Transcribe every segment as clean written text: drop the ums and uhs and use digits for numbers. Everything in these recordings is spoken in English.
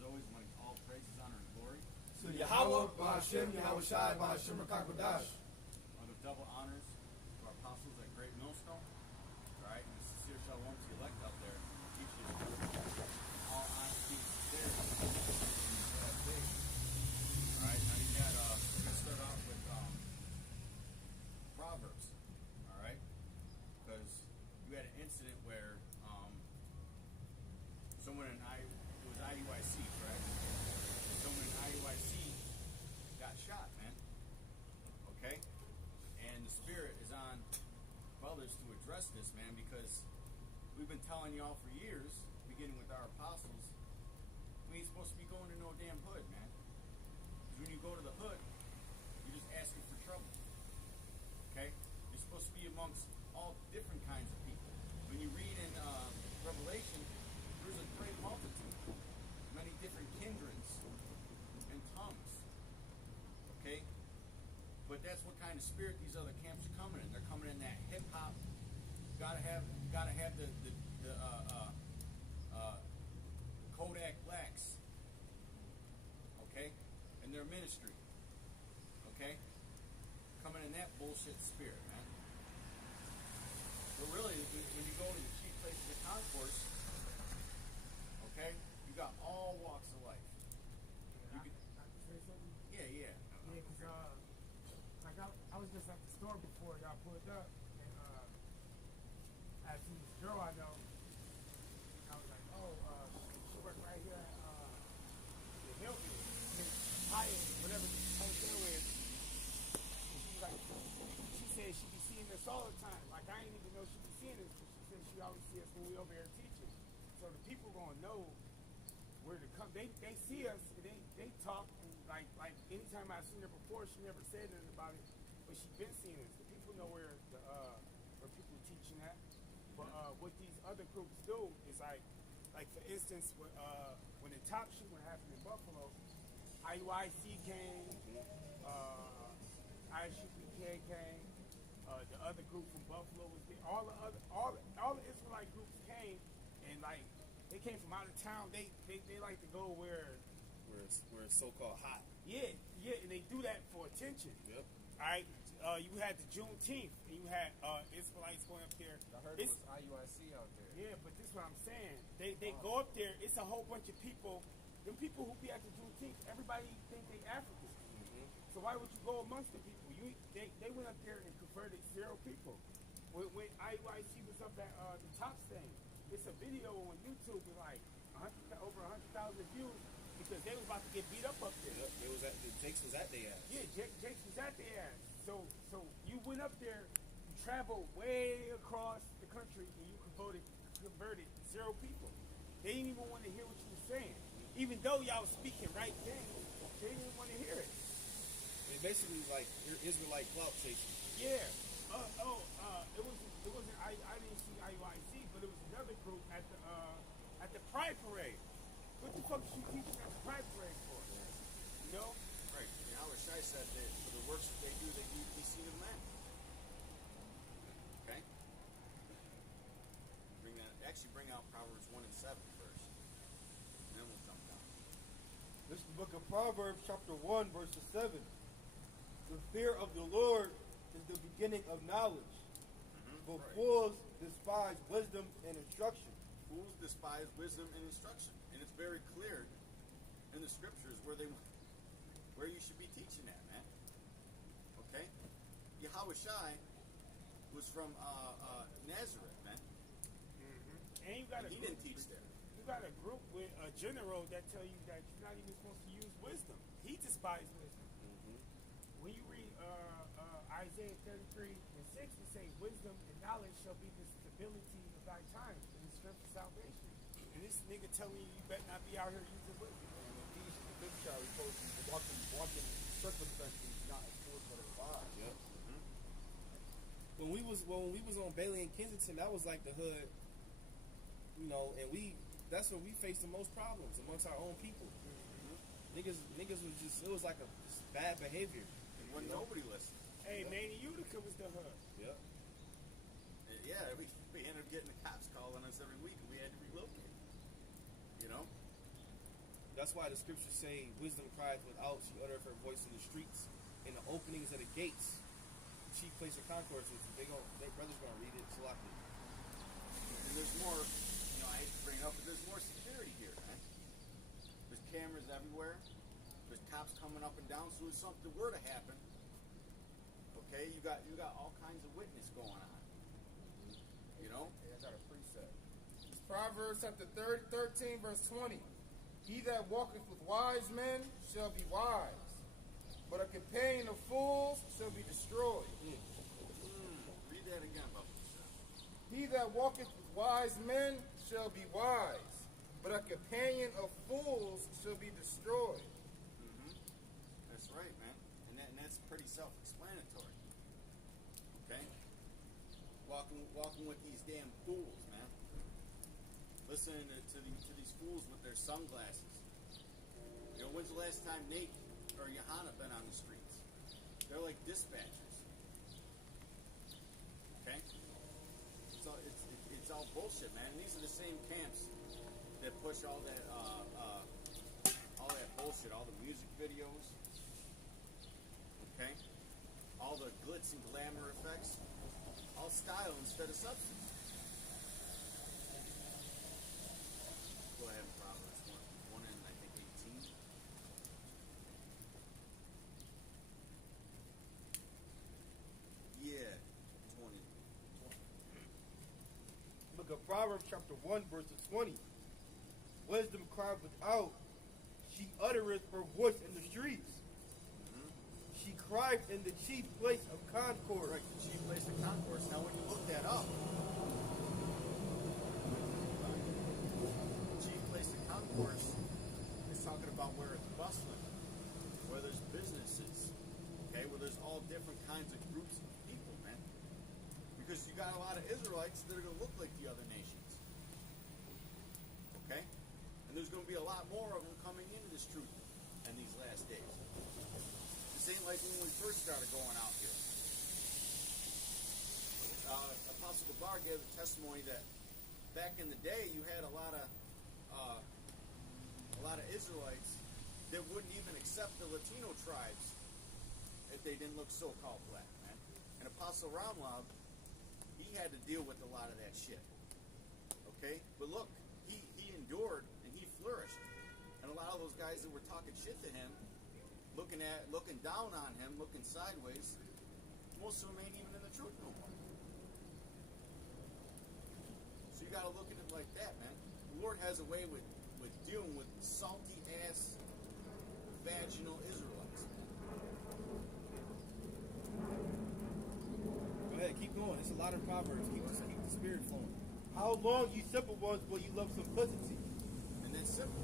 as always, I want to give all praises, honor, and glory to Yahweh, Ba'Hashem, Yahweh Shai, Ba'Hashem, Rakakadash. I'll give double honors to our apostles at Great Millstone. Alright, and a sincere shalom to the elect out there. Teach you all honesty and sincerity. Alright, now you got, we're going to start off with Proverbs. Alright? Because you had an incident where someone in it was IUIC, correct? Someone in IUIC got shot, man. Okay? And the Spirit is on brothers to address this, man, because we've been telling y'all for years, beginning with our apostles, we ain't supposed to be going to no damn hood, man. Because when you go to the hood, you're just asking for trouble. Okay? You're supposed to be amongst all different kinds of people. When you read in Revelation, there's a great multitude, many different kindreds and tongues. Okay? But that's what kind of spirit these other camps are coming in. They're coming in that hip hop. Gotta have the Kodak Blacks. Okay? In their ministry. Okay? Coming in that bullshit spirit, man. But really, when you go to the chief place of the concourse, okay, you got all walks of life. I can say something? Yeah. Yeah, because like I was just at the store before y'all pulled up, and I seen this girl I know. I was like, oh, she worked right here at the Hilton, Hyatt, whatever the hotel is. And she was like, she said she be seeing this all the time. Like I didn't even know she be seeing this, but she said she always see us when we over here teaching. So the people gonna know where to come. They see us and they talk, and like anytime I've seen her before, she never said anything about it, but she been seeing us. The people know where people teaching at. But what these other groups do is like for instance, when the top shooting happened in Buffalo, IUIC came, ISUPK came, the other group from Buffalo was there. All the Israelite groups came, and like they came from out of town. They like to go where it's so-called hot. Yeah, and they do that for attention. Yep. All right, you had the Juneteenth, and you had Israelites going up there. I heard it was IUIC out there. Yeah, but this is what I'm saying. They go up there. It's a whole bunch of people. Them people who be at the Juneteenth, everybody think they African. Mm-hmm. So why would you go amongst the people? They went up there and converted 0 people. When IUIC was up at the Tops thing, it's a video on YouTube with like over 100,000 views because they was about to get beat up there. Yep, Jakes was at their ass. Yeah, Jakes was at their ass. So you went up there, you traveled way across the country, and you converted 0 people. They didn't even want to hear what you were saying. Even though y'all was speaking right then, they didn't want to hear it. They basically like Israelite clout chasing. Yeah. It wasn't. I didn't see IUIC, but it was another group at the Pride Parade. What the fuck is you teaching at the Pride Parade for? You know? Right. And Howard Shai said that for the works that they do to be seen of men. Okay? Bring out Proverbs 1 and 7 first. And then we'll jump down. This is the book of Proverbs, chapter 1, verse 7. The fear of the Lord is the beginning of knowledge. But fools despise wisdom and instruction. Fools despise wisdom and instruction. And it's very clear in the scriptures where you should be teaching at, man. Okay? Yahweh Shai was from Nazareth, man. Mm-hmm. And you got he didn't teach there. You got a group with a general that tell you that you're not even supposed to use wisdom. He despised wisdom. Mm-hmm. When you read Isaiah 33 and 6, it say, wisdom and knowledge shall be the stability of thy times and the strength of salvation. And this nigga telling you better not be out here using wisdom. And in these, the big child, we supposed to be walking circumspectly, not as fools but as wise. Yep. Mm-hmm. When we was on Bailey and Kensington, that was like the hood, you know, and that's where we faced the most problems amongst our own people. Mm-hmm. Niggas was just, it was like just bad behavior. And when nobody listened. Hey, man, Utica was the hood. Yep. Yeah, we ended up getting the cops calling us every week, and we had to relocate. You know? That's why the scriptures say, wisdom crieth without, she uttereth her voice in the streets, in the openings of the gates. Chief place of concourse, which their brother's gonna read it. So And there's more, I hate to bring it up, but there's more security here, right? There's cameras everywhere. There's cops coming up and down. So if something were to happen, okay, you got all kinds of witness going on. Yeah, I got a precept. It's Proverbs chapter 13, verse 20. He that walketh with wise men shall be wise, but a companion of fools shall be destroyed. Read that again, Bubba. He that walketh with wise men shall be wise, but a companion of fools shall be destroyed. That's right, man. And that's pretty self-explanatory. Okay? Walking with these damn fools, man. Listening to these fools with their sunglasses. When's the last time Nate or Johanna been on the streets? They're like dispatchers. Okay? So it's all bullshit, man. And these are the same camps that push all that bullshit, all the music videos. Okay? All the glitz and glamour effects. All style instead of substance. Go ahead, Proverbs 1 and I think 18. Yeah, 20. Book of Proverbs chapter 1 verses 20. Wisdom cried without, she uttereth her voice in the streets. She cried in the chief place of concord. Right, the chief place of concourse. Now when you look that up, chief place of concourse is talking about where it's bustling, where there's businesses, okay, where there's all different kinds of groups of people, man. Because you got a lot of Israelites that are going to look like the other nations, okay? And there's going to be a lot more of them coming into this truth in these last days. This ain't like when we first started going out here. Apostle Gabar gave a testimony that back in the day you had a lot of Israelites that wouldn't even accept the Latino tribes if they didn't look so-called black, man. And Apostle Ramlab, he had to deal with a lot of that shit. Okay? But look, he endured and he flourished. And a lot of those guys that were talking shit to him, looking down on him, looking sideways, most of them ain't even in the truth no more. So you gotta look at it like that, man. The Lord has a way with dealing with salty ass vaginal Israelites, man. Go ahead, keep going. It's a lot of Proverbs. Keep the spirit flowing. How long, you simple ones, will you love simplicity? And that's simple.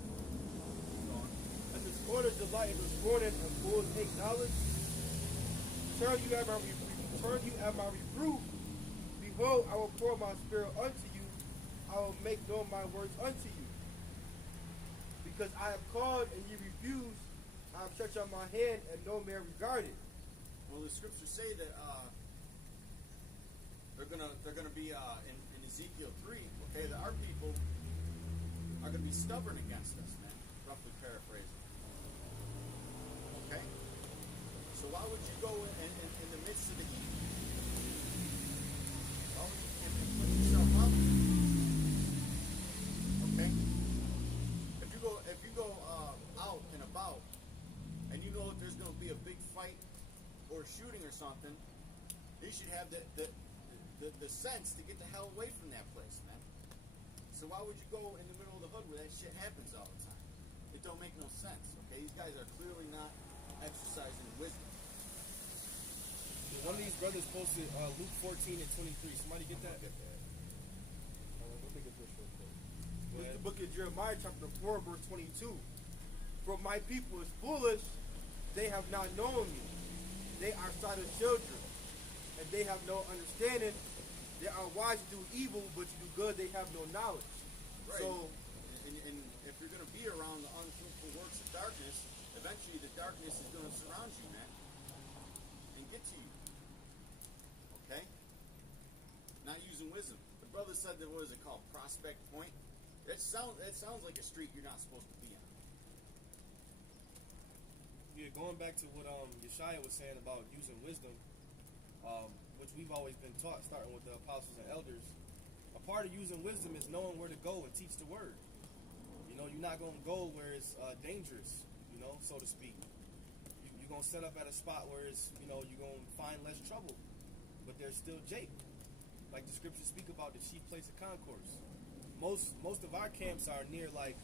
As the scorner delight in the scorning and fools hate knowledge, turn you at my reproof. Behold, I will pour my spirit unto you. I will make known my words unto you. Because I have called and you refused, I have stretched out my hand and no man regarded. Well, the scriptures say that they're gonna be in Ezekiel 3. Okay, that our people are gonna be stubborn against us, man. Roughly paraphrasing. Okay, so why would you go in the midst of the heat? Why would you put yourself up? Okay, if you go out and about, and you know that there's gonna be a big fight or shooting or something, you should have the sense to get the hell away from that place, man. So why would you go in the middle of the hood where that shit happens all the time? It don't make no sense, okay? These guys are clearly not exercising wisdom. One of these brothers posted Luke 14 and 23. Somebody get that? Let me get this real quick. Go This is ahead. the book of Jeremiah chapter 4 verse 22. For my people is foolish, they have not known me. They are silent children, and they have no understanding. They are wise to do evil, but to do good they have no knowledge. Right. So, and if you're going to be around the unfruitful works of darkness, eventually the darkness is going to surround you, man, and get to you. Okay? Not using wisdom. The brother said that, what is it called? Prospect Point? That sounds like a street you're not supposed to be on. Yeah, going back to what Yeshaya was saying about using wisdom, which we've always been taught, starting with the apostles and elders. A part of using wisdom is knowing where to go and teach the word. You know, you're not going to go where it's dangerous, you know, so to speak. You're going to set up at a spot where it's, you know, you're going to find less trouble. But there's still Jake. Like the scriptures speak about, the chief place of concourse. Most of our camps are near, like,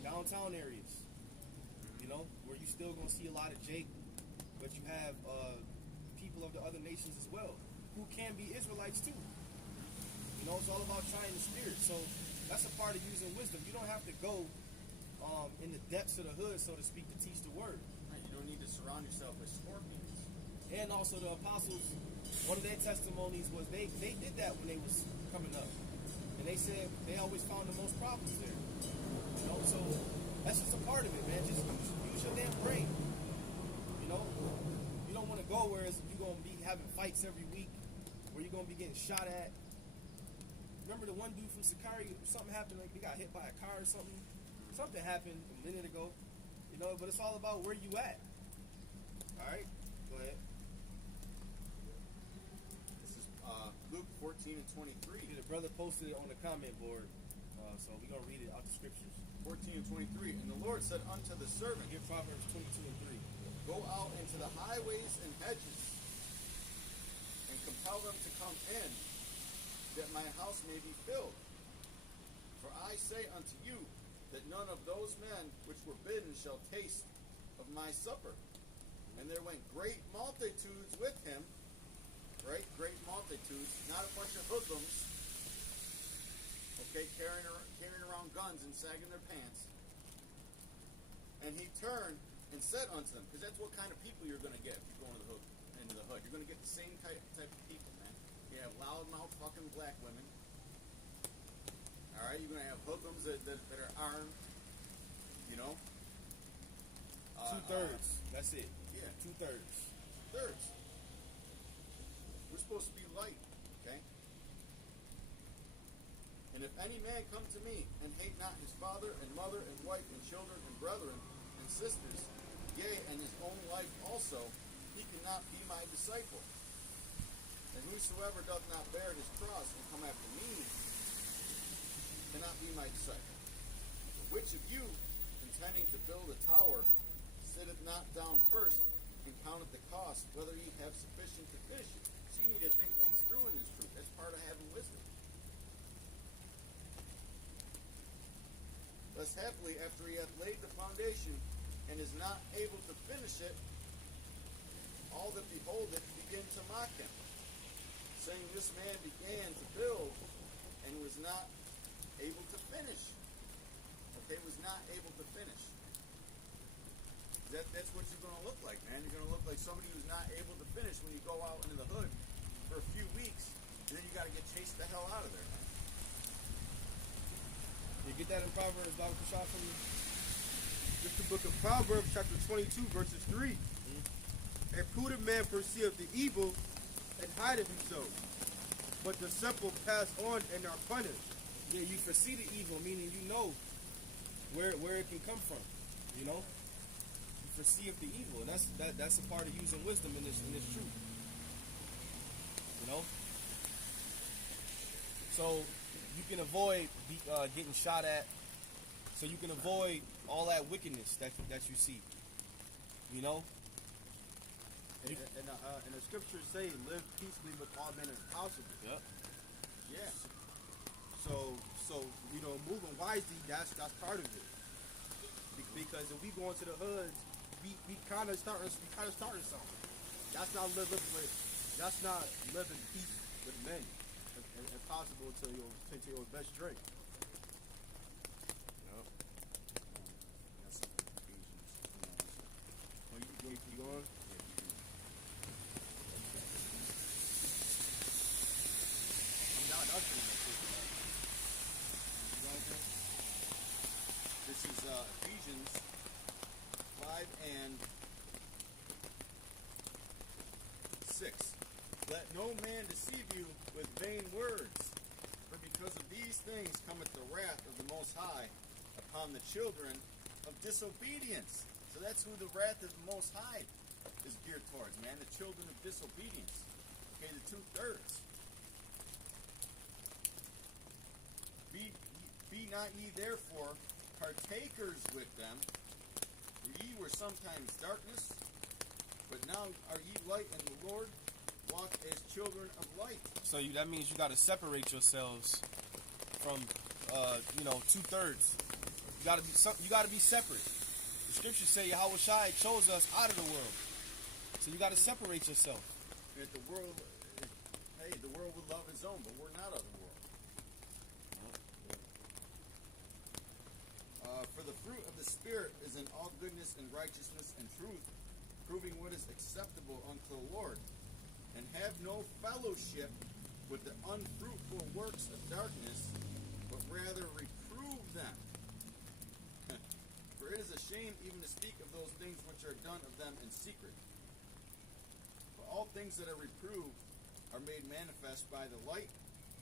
downtown areas, you know, where you still going to see a lot of Jake. But you have people of the other nations as well, who can be Israelites too. You know, it's all about trying the spirit. So that's a part of using wisdom. You don't have to go in the depths of the hood, so to speak, to teach the word. Right, you don't need to surround yourself with scorpions. And also the apostles, one of their testimonies was they did that when they was coming up. And they said they always found the most problems there. You know, so that's just a part of it, man. Just use your damn brain. You know? You don't want to go where you're going to be having fights every week, where you're going to be getting shot at. Remember the one dude from Sakari, something happened, like he got hit by a car or something? Something happened a minute ago. You know, but it's all about where you at. Alright? Go ahead. This is Luke 14 and 23. The brother posted it on the comment board, so we're going to read it out the scriptures. 14 and 23. And the Lord said unto the servant, Here, Proverbs 22 and 3. Go out into the highways and hedges, and compel them to come in, that my house may be filled. For I say unto you, that none of those men which were bidden shall taste of my supper. And there went great multitudes with him, right? Great multitudes, not a bunch of hoodlums, okay, carrying around guns and sagging their pants. And he turned and said unto them, because that's what kind of people you're going to get if you go into the hood. You're going to get the same type of people, man. You have loudmouth fucking black women. All right, you're going to have hoodlums that are armed, you know. 2/3. That's it. Yeah. 2/3. Thirds. We're supposed to be light, okay? And if any man come to me and hate not his father and mother and wife and children and brethren and sisters, yea, and his own life also, he cannot be my disciple. And whosoever doth not bear his cross and come after me cannot be my disciple. For which of you, intending to build a tower, sitteth not down first and counteth the cost, whether he have sufficient to finish it? So you need to think things through in this truth. That's part of having wisdom. Lest happily, after he hath laid the foundation and is not able to finish it, all that behold it begin to mock him, saying, this man began to build and was not able to finish. Okay, was not able to finish. That's what you're going to look like, man. You're going to look like somebody who's not able to finish when you go out into the hood for a few weeks, and then you got to get chased the hell out of there, man. You get that in Proverbs, Dr. Shah, from me? This is the book of Proverbs, chapter 22, verses 3. A prudent man perceiveth the evil and hideth himself, but the simple pass on and are punished. Yeah, you foresee the evil, meaning you know where it can come from. You know, you foresee the evil, and that's a part of using wisdom in this truth. You know, so you can avoid getting shot at. So you can avoid all that wickedness that you see. You know. And the scriptures say, live peaceably with all men as possible. Yep. Yeah. So you know, moving wisely, that's part of it. Because if we go into the hoods, we kind of starting something. That's not living peace with men, if possible, to your best drink. Yep. That's Ephesians. Oh, you going? This is Ephesians 5 and 6. Let no man deceive you with vain words, for because of these things cometh the wrath of the Most High upon the children of disobedience. So that's who the wrath of the Most High is geared towards, man. The children of disobedience. Okay, the 2/3. Be not ye therefore partakers with them, for ye were sometimes darkness, but now are ye light in the Lord. Walk as children of light. So that means you got to separate yourselves from, 2/3. You got to be separate. The scriptures say Yahweh Shai chose us out of the world, so you got to separate yourself. If the world would love his own, but we're not of the world. For the fruit of the Spirit is in all goodness and righteousness and truth, proving what is acceptable unto the Lord, and have no fellowship with the unfruitful works of darkness, but rather reprove them. For it is a shame even to speak of those things which are done of them in secret. For all things that are reproved are made manifest by the light,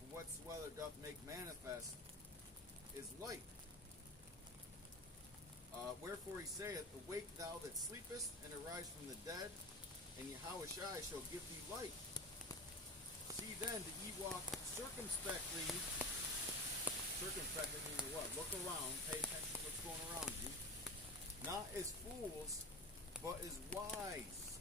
for whatsoever doth make manifest is light. Wherefore he saith, Awake thou that sleepest, and arise from the dead, and Yahweh Shai shall give thee light. See then that ye walk circumspectly. Circumspectly meaning what? Look around, pay attention to what's going around you. Not as fools, but as wise.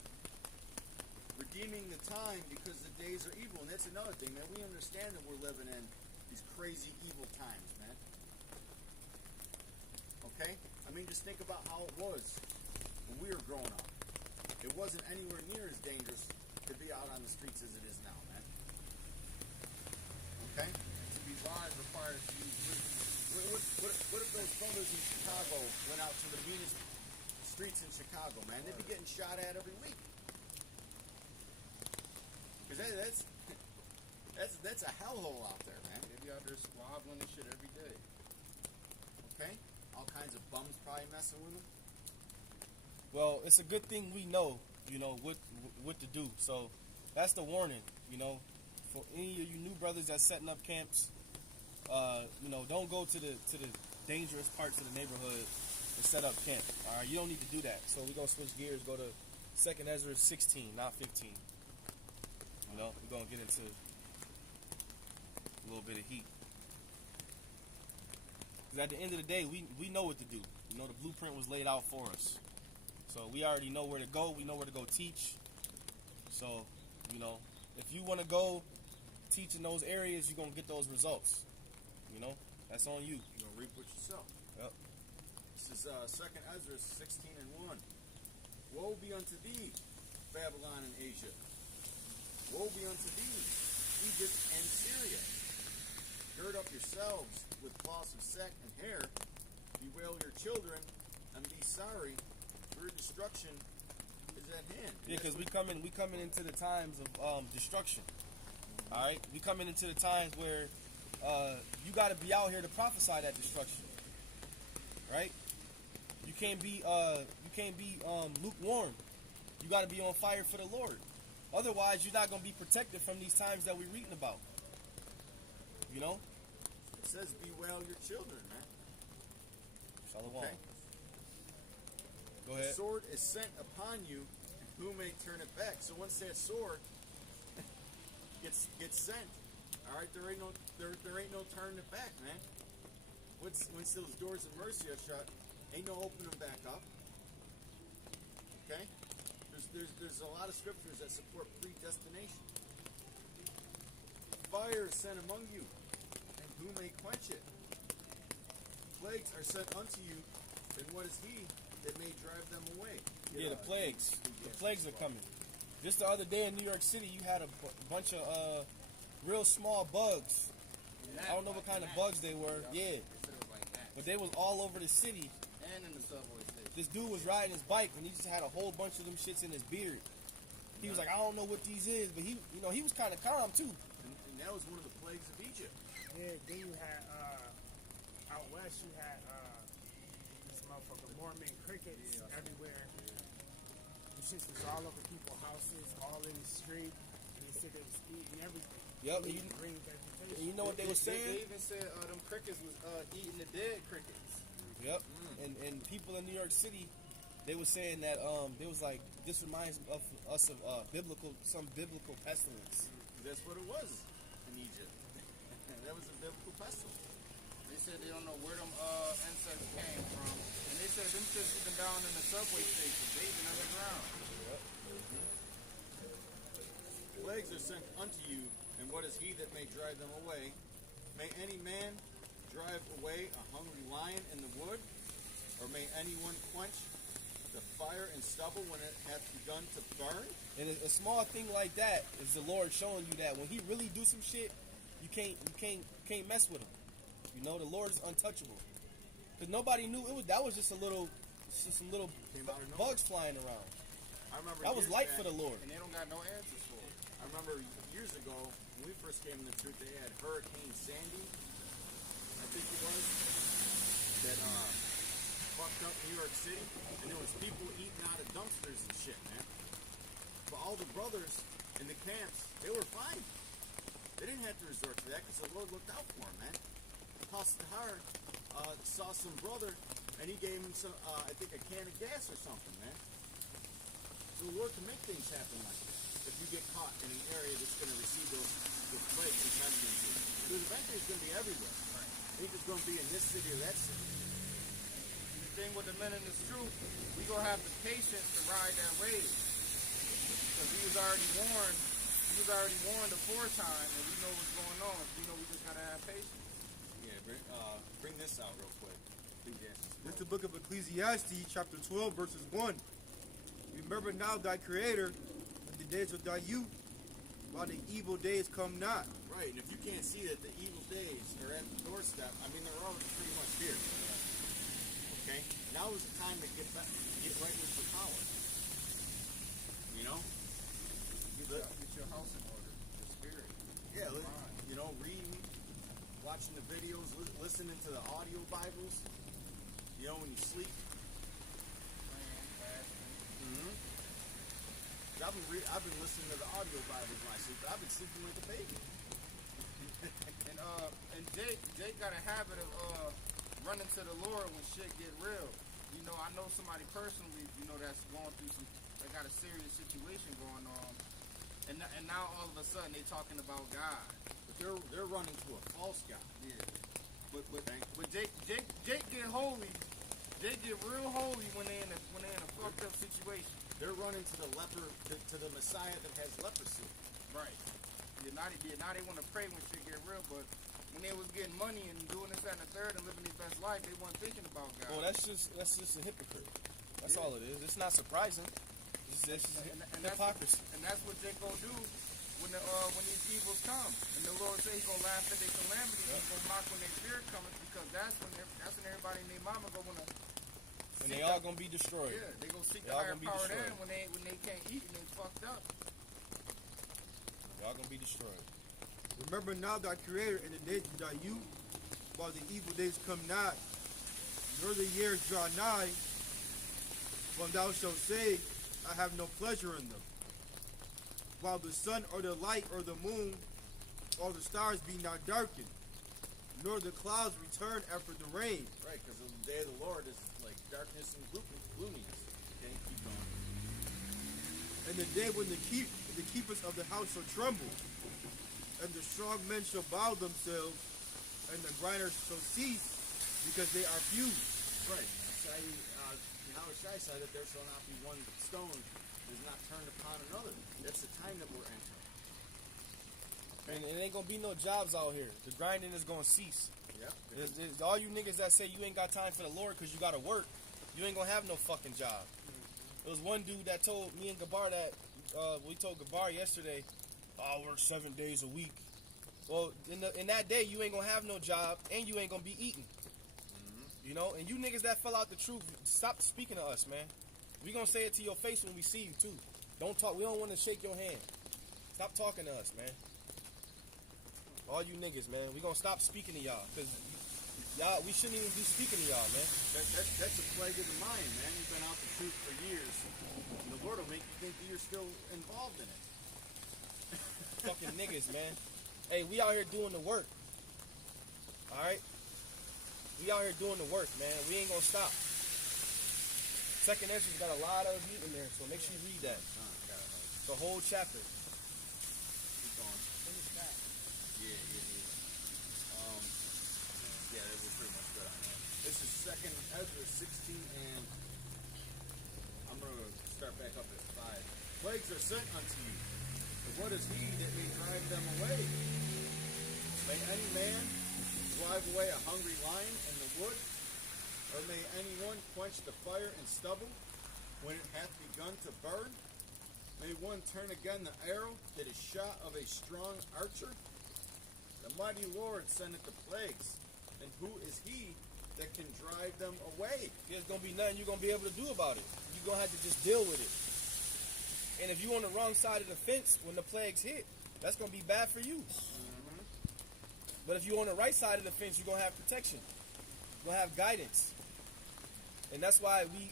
Redeeming the time, because the days are evil. And that's another thing, man. We understand that we're living in these crazy evil times, man. Okay? I mean, just think about how it was when we were growing up. It wasn't anywhere near as dangerous to be out on the streets as it is now, man. Okay? To be wise requires to use wisdom. What if those brothers in Chicago went out to the meanest streets in Chicago, man? They'd be getting shot at every week. Because that's a hellhole out there, man. They be out there squabbling and shit every day. Okay? All kinds of bums probably messing with them. Well, it's a good thing we know, what to do. So that's the warning, for any of you new brothers that's setting up camps. Don't go to the dangerous parts of the neighborhood to set up camp. All right, you don't need to do that. So we're gonna switch gears, go to 2nd Ezra 16, not 15. We're gonna get into a little bit of heat. Because at the end of the day, we know what to do. The blueprint was laid out for us. So we already know where to go. We know where to go teach. So, if you want to go teach in those areas, you're going to get those results. That's on you. You're going to reap what you sow. Yep. This is 2nd Ezra 16 and 1. Woe be unto thee, Babylon and Asia. Woe be unto thee, Egypt and Syria. Gird up yourselves with cloths of sack and hair. Bewail your children and be sorry, for your destruction is at hand. Yeah, because we coming into the times of destruction. All right, we coming into the times where you got to be out here to prophesy that destruction. Right? You can't be lukewarm. You got to be on fire for the Lord. Otherwise, you're not going to be protected from these times that we're reading about. It says bewail your children, man. Shalom. Okay. Go ahead. The sword is sent upon you, and who may turn it back? So once that sword gets sent, all right, there ain't no turning it back, man. Once those doors of mercy are shut, ain't no opening them back up. Okay? There's a lot of scriptures that support predestination. Fire is sent among you, and who may quench it? Plagues are sent unto you, and what is he that may drive them away? Yeah, the plagues. The plagues are coming. Just the other day in New York City, you had a bunch of real small bugs. I don't know what kind of bugs they were. Yeah. But they was all over the city. And in the subway station. This dude was riding his bike, and he just had a whole bunch of them shits in his beard. He was like, I don't know what these is, but he was kind of calm, too. And that was one of the plagues of Egypt. Yeah, then you had, out west, you had, this motherfucker Mormon crickets everywhere. The shits was all over people's houses, all in the street, and they said they was eating everything. Yep, Eating green vegetation. And you know what they were saying? They even said them crickets was eating the dead crickets. Yep. And people in New York City they were saying that they was like, this reminds of us of some biblical pestilence. That's what it was in Egypt. That was a biblical pestilence. They said they don't know where them insects came from. And they said them shits even down in the subway station, bathing underground. Plagues are sent unto you, and what is he that may drive them away? May any man drive away a hungry lion in the wood? Or may anyone quench the fire and stubble when it hath begun to burn? And a small thing like that is the Lord showing you that when He really do some shit, you can't mess with Him. You know, the Lord is untouchable. Because nobody knew that was just some little Came out of nowhere. bugs flying around. I remember That was years light back, for the Lord. And they don't got no answers for it. I remember years ago when we first came in the truth, they had Hurricane Sandy, I think it was, that fucked up New York City, and there was people eating out of dumpsters and shit, man. But all the brothers in the camps, they were fine. They didn't have to resort to that because the Lord looked out for them, man. Apostle Tahar saw some brother, and he gave him some, I think, a can of gas or something, man. So the Lord can make things happen like that if you get caught in an area that's going to receive those plagues and pestilences. Because eventually it's going to be everywhere. Right. It ain't just going to be in this city or that city. The thing with the men in this truth, we gonna have the patience to ride that wave. Because he was already warned. He was already warned aforetime, and we know what's going on. We know we just gotta have patience. Yeah, bring this out real quick. This is the book of Ecclesiastes, chapter 12, verses 1. Remember now thy Creator in the days of thy youth, while the evil days come not. Right, and if you can't see that the evil days are at the doorstep, I mean, they're already pretty much here. Okay? Now is the time to get right with the power. You know? Get your house in order. The spirit. Yeah, you know, reading, watching the videos, listening to the audio Bibles. You know, when you sleep. Praying, fasting. I've been listening to the audio Bibles when I sleep, but I've been sleeping like a baby. And Jake got a habit of running to the Lord when shit get real. You know, I know somebody personally, you know, that's going through they got a serious situation going on, and now all of a sudden they talking about God. But they're running to a false God. Yeah. But Jake get holy. They get real holy when they in a fucked up situation. They're running to the leper, to the Messiah that has leprosy. Right. Now they want to pray when shit get real, but when they was getting money and doing this, that, and the third and living their best life, they weren't thinking about God. Well, that's just a hypocrite. That's all it is. It's not surprising. It's just hypocrisy. And that's what Jake gonna do when these evils come. And the Lord say He gonna laugh at their calamity. He's gonna mock when their fear comes, because that's when everybody and their mama go wanna. And they all gonna be destroyed. Yeah, they gonna seek the higher power then when they can't eat and they fucked up. Y'all gonna be destroyed. Remember now thy Creator in the days of thy youth, while the evil days come not, nor the years draw nigh, when thou shalt say, I have no pleasure in them. While the sun or the light or the moon or the stars be not darkened, nor the clouds return after the rain. Right, because the day of the Lord is like darkness and gloominess. Okay, keep going. And the day when the keepers of the house shall tremble, and the strong men shall bow themselves, and the grinders shall cease, because they are few. Right. Shai said that there shall not be one stone that is not turned upon another. That's the time that we're entering. And it ain't gonna be no jobs out here. The grinding is gonna cease. Yep. There's all you niggas that say you ain't got time for the Lord because you gotta work, you ain't gonna have no fucking job. There was one dude that told me and Gabar that, we told Gabar yesterday, I'll work 7 days a week. Well, in that day, you ain't gonna have no job and you ain't gonna be eating. You know, and you niggas that fell out the truth, stop speaking to us, man. We gonna say it to your face when we see you too. Don't talk. We don't want to shake your hand. Stop talking to us, man. All you niggas, man. We gonna stop speaking to y'all, cause y'all, we shouldn't even be speaking to y'all, man. That's a plague of the mind, man. You've been out the truth for years, and the Lord will make you think that you're still involved in it. Fucking niggas, man. Hey, we out here doing the work. All right. We out here doing the work, man. We ain't gonna stop. Second Ezra's got a lot of meat in there, so make sure you read that. The whole chapter. Keep going. Finish that. Yeah. Yeah, we're pretty much good on that. This is Second Ezra 16, and I'm going to start back up at 5. Plagues are sent unto you, but what is he that may drive them away? May any man drive away a hungry lion in the wood? Or may anyone quench the fire in stubble when it hath begun to burn? May one turn again the arrow that is shot of a strong archer? The mighty Lord sendeth the plagues, and who is he that can drive them away? There's going to be nothing you're going to be able to do about it. You're going to have to just deal with it. And if you're on the wrong side of the fence when the plagues hit, that's going to be bad for you. But if you're on the right side of the fence, you're going to have protection. You're going to have guidance. And that's why we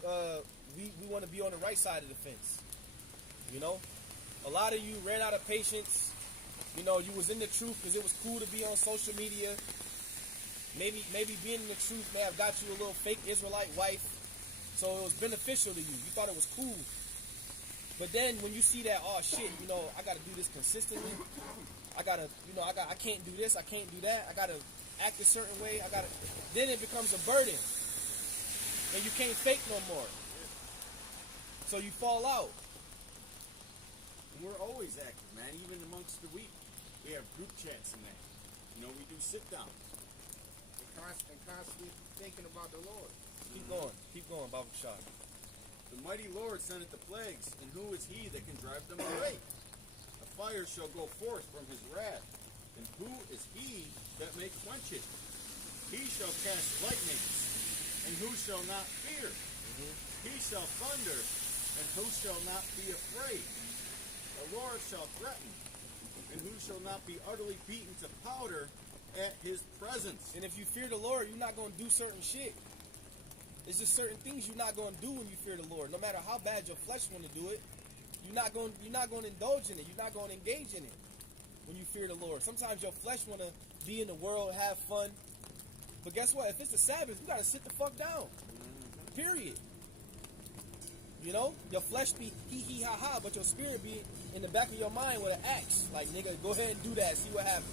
want to be on the right side of the fence. You know? A lot of you ran out of patience. You know, you was in the truth because it was cool to be on social media. Maybe being in the truth may have got you a little fake Israelite wife. So it was beneficial to you. You thought it was cool. But then when you see that, oh shit, you know, I got to do this consistently. I can't do this, I can't do that. I got to act a certain way. Then it becomes a burden. And you can't fake no more. So you fall out. And we're always active, man, even amongst the week. We have group chats and that. You know, we do sit down. And constantly thinking about the Lord. Keep going, Baba Shah. The mighty Lord sendeth the plagues, and who is he that can drive them away? A fire shall go forth from his wrath, and who is he that may quench it? He shall cast lightnings, and who shall not fear? He shall thunder, and who shall not be afraid? The Lord shall threaten, and who shall not be utterly beaten to powder at his presence? And if you fear the Lord, you're not going to do certain shit. There's just certain things you're not going to do when you fear the Lord. No matter how bad your flesh want to do it, you're not going to indulge in it. You're not going to engage in it when you fear the Lord. Sometimes your flesh want to be in the world, have fun. But guess what? If it's the Sabbath, you got to sit the fuck down. Period. You know? Your flesh be hee ha ha, but your spirit be in the back of your mind with an axe. Like, nigga, go ahead and do that. See what happens.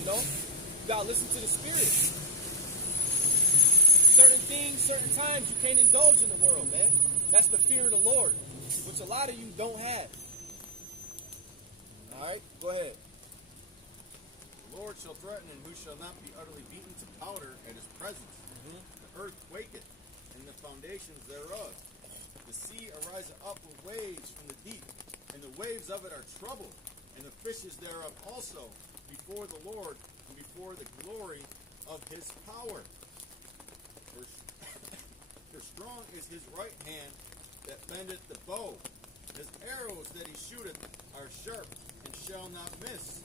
You know? You got to listen to the spirit. Certain things, certain times, you can't indulge in the world, man. That's the fear of the Lord, which a lot of you don't have. All right, go ahead. The Lord shall threaten, and who shall not be utterly beaten to powder at his presence? The earth quaketh, and the foundations thereof. The sea ariseth up with waves from the deep, and the waves of it are troubled, and the fishes thereof also before the Lord, and before the glory of his power. For strong is his right hand that bendeth the bow. His arrows that he shooteth are sharp and shall not miss.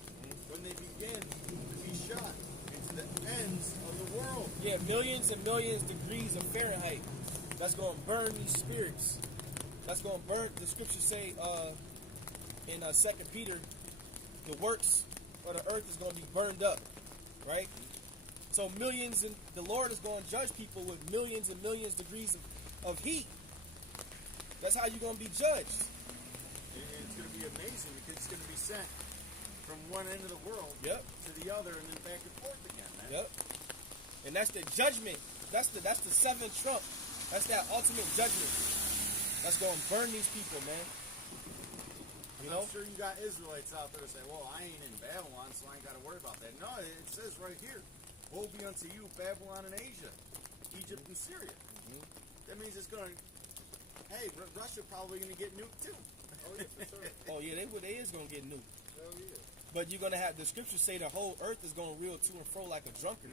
When they begin to be shot into the ends of the world. Yeah, millions and millions degrees of Fahrenheit. That's going to burn these spirits. That's going to burn. The scriptures say in 2 Peter, the works of the earth is going to be burned up, right? So millions, and the Lord is going to judge people with millions and millions degrees of heat. That's how you're going to be judged. It's going to be amazing because it's going to be sent from one end of the world to the other and then back and forth again, man. Yep. And that's the judgment. That's the seventh trump. That's that ultimate judgment. That's going to burn these people, man. You know? I'm sure you got Israelites out there that say, well, I ain't in Babylon, so I ain't got to worry about that. No, it says right here, woe be unto you, Babylon and Asia, Egypt and Syria. That means it's going to, hey, Russia probably going to get nuked too. Oh, yeah, for sure. Oh, yeah, they is going to get nuked. Hell yeah. But you're going to have, the scriptures say the whole earth is going to reel to and fro like a drunkard.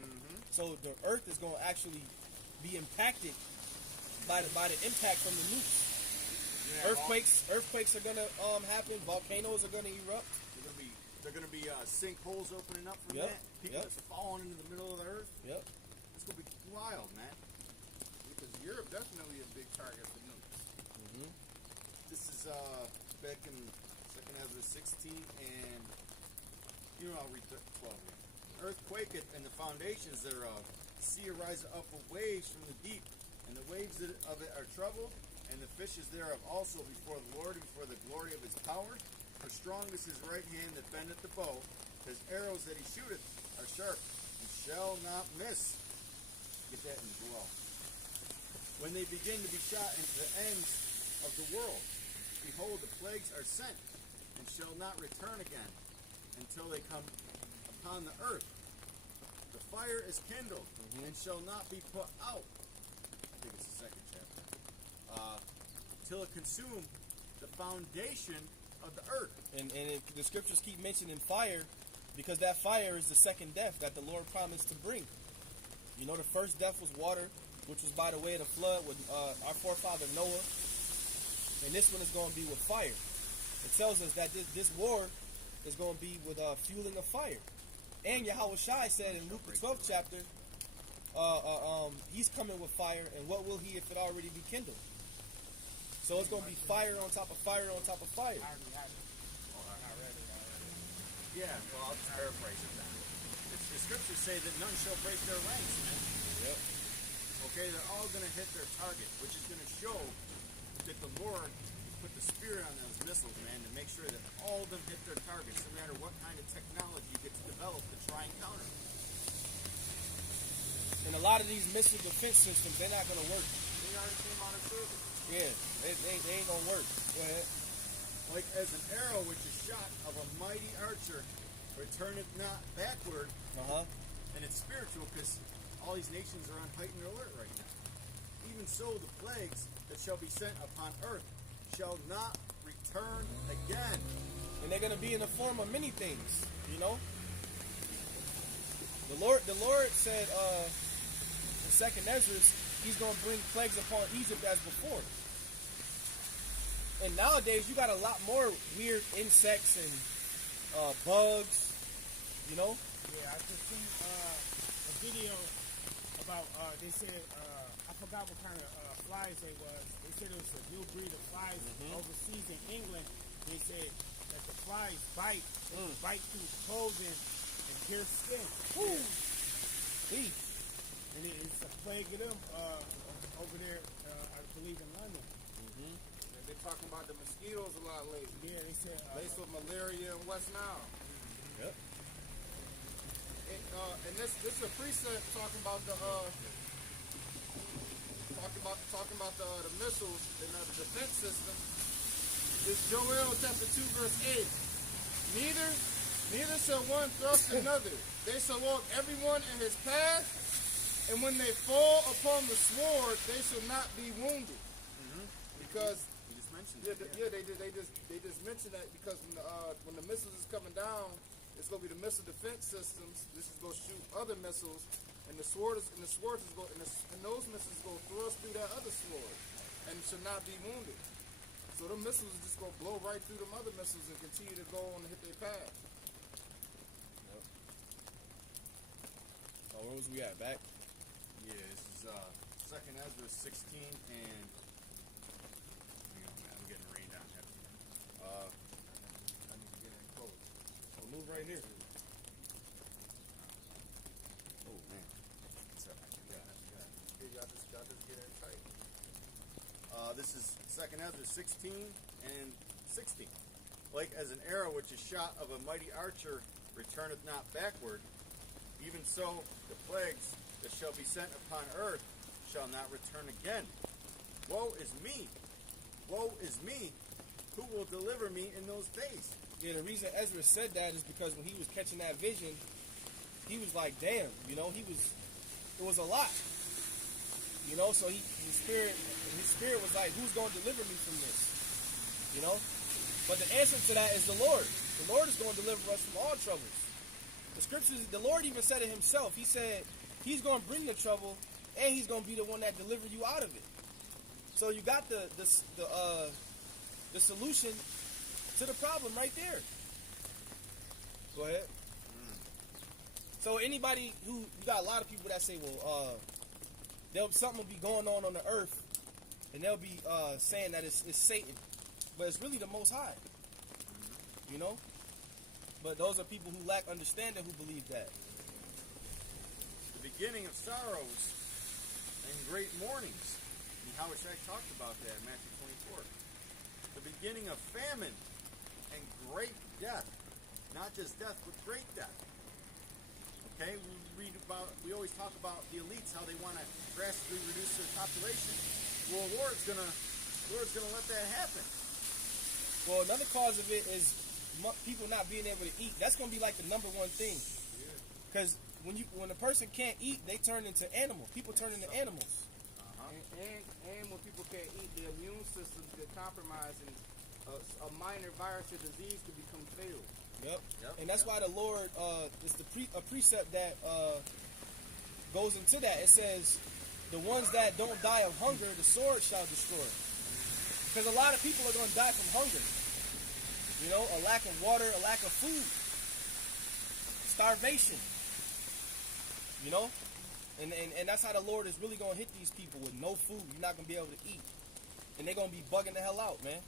So the earth is going to actually be impacted by the impact from the nukes. Earthquakes are going to happen. Volcanoes are going to erupt. They're going to be sinkholes opening up from that. People that's falling into the middle of the earth. Yep. It's going to be wild, man. Because Europe definitely a big target for nukes. This is back in 2nd Ezra 16, and I'll read 12 here. Earth quaketh, and the foundations thereof. The sea ariseth up with waves from the deep, and the waves of it are troubled, and the fishes thereof also before the Lord, and before the glory of his power. For strong is his right hand that bendeth the bow. His arrows that he shooteth are sharp, and shall not miss. Get that in as well. When they begin to be shot into the ends of the world, behold, the plagues are sent, and shall not return again, until they come upon the earth. The fire is kindled, and shall not be put out. I think it's the second chapter. Till it consume the foundation of the earth. The scriptures keep mentioning fire, because that fire is the second death that the Lord promised to bring. You know, the first death was water, which was by the way of the flood with our forefather Noah. And this one is going to be with fire. It tells us that this war is going to be with fueling of fire. And Yahweh Shai said in Luke the 12th chapter, he's coming with fire, and what will he if it already be kindled? So it's going to be fire on top of fire on top of fire. I already had it. Oh, I read it already. Yeah, well, I'll just paraphrase it then. The scriptures say that none shall break their ranks, man. Yep. Okay, they're all going to hit their target, which is going to show that the Lord put the spirit on those missiles, man, to make sure that all of them hit their targets, no matter what kind of technology you get to develop to try and counter them. And a lot of these missile defense systems, they're not going to work. They already came out of service. Yeah, they ain't going to work. Go ahead. Like as an arrow which is shot of a mighty archer, returneth not backward. And it's spiritual, because all these nations are on heightened alert right now. Even so, the plagues that shall be sent upon earth shall not return again. And they're going to be in the form of many things, you know. The Lord said in 2nd Ezra, he's going to bring plagues upon Egypt as before. And nowadays, you got a lot more weird insects and bugs, you know. Yeah, I just seen a video about, they said, I forgot what kind of flies they was. They said it was a new breed of flies overseas in England. They said that the flies bite through clothing and pierce skin. Woo! And it's a plague of them over there, I believe in London. And they're talking about the mosquitoes a lot lately. Yeah, they said Laced with malaria in West Nile. Yep. And this is a precept talking about the missiles and the defense system. It's Joel chapter 2 verse 8. Neither shall one thrust another. They shall walk everyone in his path, and when they fall upon the sword, they shall not be wounded. Because You just mentioned they it. just mentioned that because when the missiles is coming down, it's gonna be the missile defense systems. This is gonna shoot other missiles, and those missiles go thrust through that other sword, and should not be wounded. So the missiles is just gonna blow right through them other missiles and continue to go on and hit their path. Yep. Oh, where was we at? Back? Yeah, this is 2nd Ezra 16 and... Hang on, man, I'm getting rain down here. I need to get in close. We'll move right here. Oh, man. What's up? Yeah, y'all just get in tight. This is 2nd Ezra 16 and 16. Like as an arrow which is shot of a mighty archer returneth not backward, even so the plagues that shall be sent upon earth shall not return again. Woe is me! Woe is me! Who will deliver me in those days? Yeah, the reason Ezra said that is because when he was catching that vision, he was like, damn, you know, it was a lot. You know, so his spirit was like, who's going to deliver me from this? You know? But the answer to that is the Lord. The Lord is going to deliver us from all troubles. The scriptures, the Lord even said it himself. He said he's going to bring the trouble, and he's going to be the one that delivers you out of it. So you got the solution to the problem right there. Go ahead. So anybody you got a lot of people that say, well, something will be going on the earth, and they'll be saying that it's Satan, but it's really the Most High. You know? But those are people who lack understanding who believe that. The beginning of sorrows and great mournings. Yahushua talked about that in Matthew 24. The beginning of famine and great death. Not just death, but great death. Okay, we always talk about the elites, how they want to drastically reduce their population. Well, the Lord's gonna let that happen. Well, another cause of it is people not being able to eat. That's gonna be like the number one thing. Because when a person can't eat, they turn into animals. People turn into animals. And when people can't eat, the immune systems get compromised, and a minor virus or disease could become fatal. Yep. And that's why the Lord, it's a precept that goes into that. It says, the ones that don't die of hunger, the sword shall destroy. Because a lot of people are going to die from hunger. You know, a lack of water, a lack of food. Starvation. You know? And that's how the Lord is really going to hit these people with no food. You're not going to be able to eat. And they're going to be bugging the hell out, man.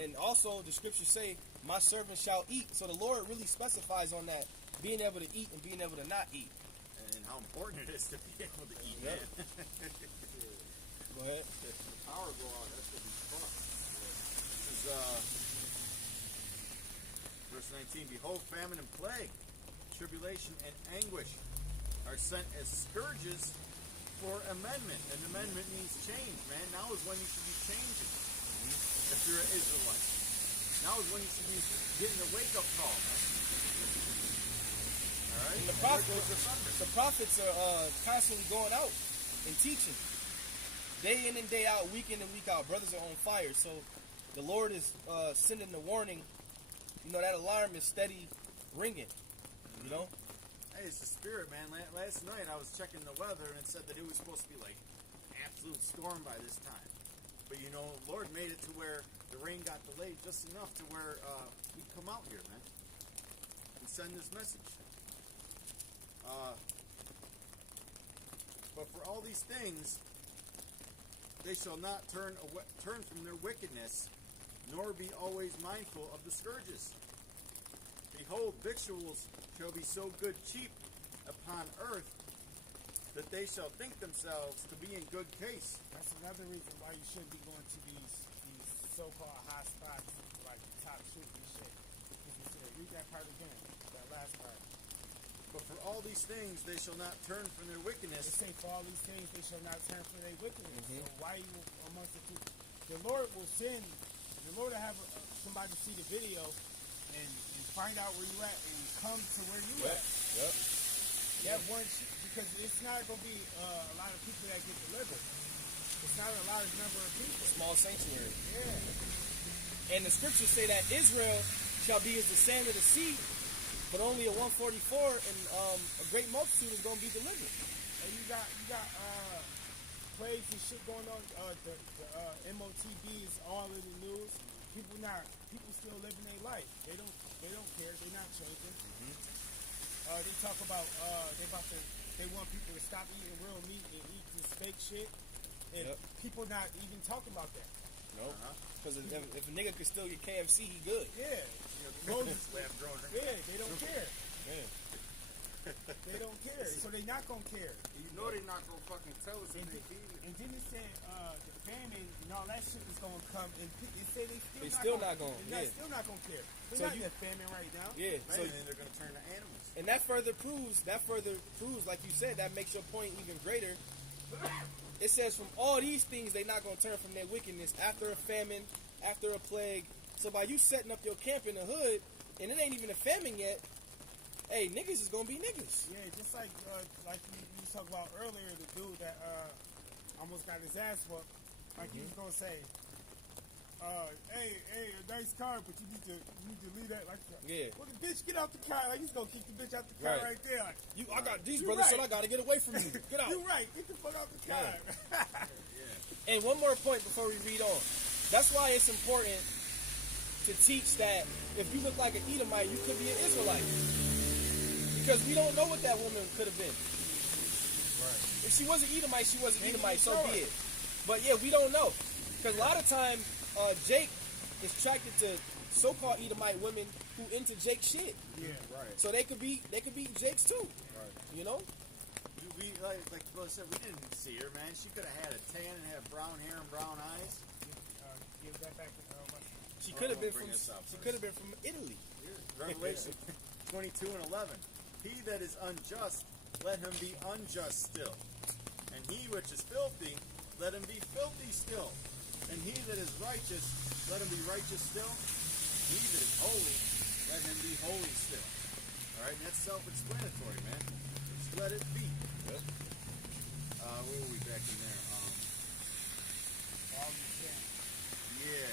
And also, the scriptures say, my servant shall eat. So the Lord really specifies on that, being able to eat and being able to not eat. And how important it is to be able to eat, Yep. man. Go ahead. The power go out. That's gonna be fun. This is verse 19. Behold, famine and plague, tribulation and anguish are sent as scourges for amendment. And amendment means change, man. Now is when you should be changing. If you're an Israelite. Now is when you should be getting a wake-up call, man. All right? And the prophets are constantly going out and teaching. Day in and day out, week in and week out. Brothers are on fire. So the Lord is sending the warning. You know, that alarm is steady ringing. You know? Hey, it's the spirit, man. Last night I was checking the weather and it said that it was supposed to be like absolute storm by this time. But you know, Lord made it to where the rain got delayed just enough to where we come out here, man, and send this message. But for all these things, they shall not turn from their wickedness, nor be always mindful of the scourges. Behold, victuals shall be so good cheap upon earth, that they shall think themselves to be in good case. That's another reason why you shouldn't be going to these so-called hot spots, like top shit and shit. Because you said, read that part again, that last part. But for all these things they shall not turn from their wickedness. It say, for all these things they shall not turn from their wickedness. So why you amongst the people? The Lord will send, the Lord will have somebody see the video and find out where you at and come to where you at. Yep. That one, because it's not going to be a lot of people that get delivered. It's not a large number of people. Small sanctuary. Yeah. And the scriptures say that Israel shall be as the sand of the sea, but only a 144, and a great multitude is going to be delivered. And you got plagues and shit going on. The MOTB is all in the news. People still living their life. They don't care. They're not changing. They talk about they want people to stop eating real meat and eat this fake shit. And people not even talking about that. No. Because if a nigga could still get KFC, he good. Yeah. Yeah, they don't care. Yeah. They don't care. So they're not gonna care. You know they're not gonna fucking tell us if they feed it. And then it said the famine and all that shit is gonna come, and they say They still not gonna. They're still not gonna care. They're So not in the famine right now. Yeah. So then they're going to turn to animals. And that further proves, like you said, that makes your point even greater. It says, from all these things, they're not going to turn from their wickedness after a famine, after a plague. So by you setting up your camp in the hood, and it ain't even a famine yet, hey, niggas is going to be niggas. Yeah, just like you talked about earlier, the dude that almost got his ass whooped. Like he was gonna say, hey, a nice car, but you need to leave that like that. Yeah. Well, the bitch, get out the car. Like he's gonna kick the bitch out the car right there. Like, I got these you brothers, right. so I got to get away from you. Get out. You right. Get the fuck out the car. And one more point before we read on. That's why it's important to teach that if you look like an Edomite, you could be an Israelite. Because we don't know what that woman could have been. Right. If she was an Edomite, she was an Edomite, so be it. But yeah, we don't know. Because a lot of times, Jake is attracted to so-called Edomite women who into Jake shit. Yeah, right. So they could be Jakes too. Right. You know? we like Phil said, we didn't see her, man. She could have had a tan and had brown hair and brown eyes. Give that back to She could have been bring from. us up She first. could have been from Italy. Revelation 22 and 11. He that is unjust, let him be unjust still. And he which is filthy, let him be filthy still. And he that is righteous, let him be righteous still. He that is holy, let him be holy still. All right, and that's self-explanatory, man. Just let it be. Yep. Where were we back in there? all you can. Yeah.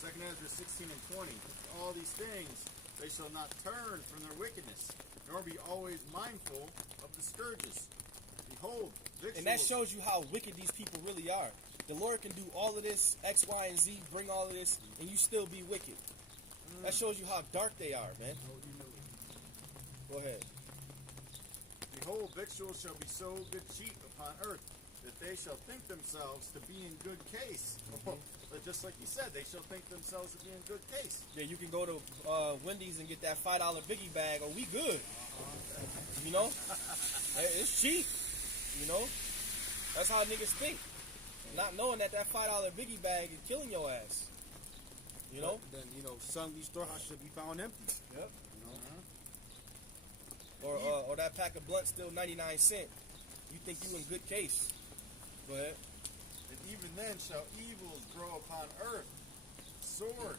Second Ezra 16 and 20. All these things, they shall not turn from their wickedness, nor be always mindful of the scourges. Behold, victuals. And that shows you how wicked these people really are. The Lord can do all of this, X, Y, and Z, bring all of this, and you still be wicked. That shows you how dark they are, man. Go ahead. Behold, victuals shall be so good cheap upon earth, that they shall think themselves to be in good case. But just like you said, they shall think themselves to be in good case. Yeah, you can go to Wendy's and get that $5 biggie bag, or we good. You know? It's cheap. You know? That's how niggas think. Not knowing that $5 biggie bag is killing your ass. You know? Then, Sunday's storehouse should be found empty. Yep. You know? Or that pack of blunt still 99 cents. You think you in good case. Go ahead. And even then shall evils grow upon earth, sword,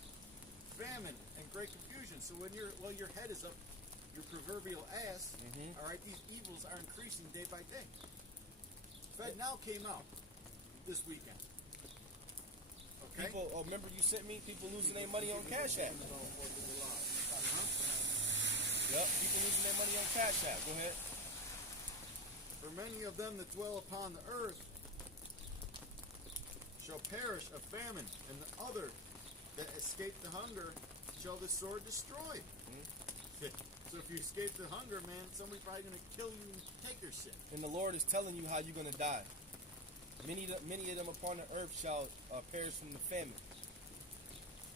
famine, and great confusion. So when your head is up your proverbial ass, all right, these evils are increasing day by day. Fed now came out this weekend. Okay? People, remember you sent me people losing their money on Cash App. Yep, people losing their money on Cash App. Go ahead. For many of them that dwell upon the earth shall perish of famine, and the other that escape the hunger shall the sword destroy. So if you escape the hunger, man, somebody's probably going to kill you and take your shit. And the Lord is telling you how you're going to die. Many of them upon the earth shall perish from the famine.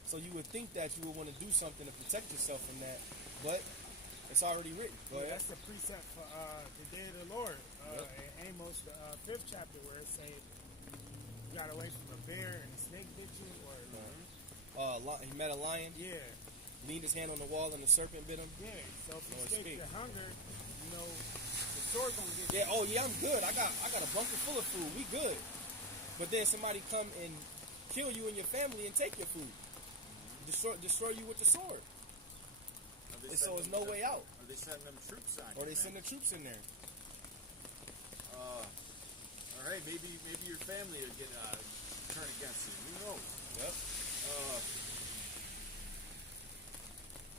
So you would think that you would want to do something to protect yourself from that, but it's already written. Go ahead. That's the precept for the day of the Lord. In Amos, the 5th chapter, where it says you got away from a bear and a snake bit you, or He met a lion, yeah, leaned his hand on the wall, and the serpent bit him. yeah. So if you No escape escape. the hunger, the sword gonna get Yeah, oh yeah, I'm good. I got a bunker full of food. We good. But then somebody come and kill you and your family and take your food. Destroy you with the sword. And so there's no way out. Or they send them troops on Or you, they man. send the troops in there. All right, maybe your family will get turned against you. Who knows? Yep.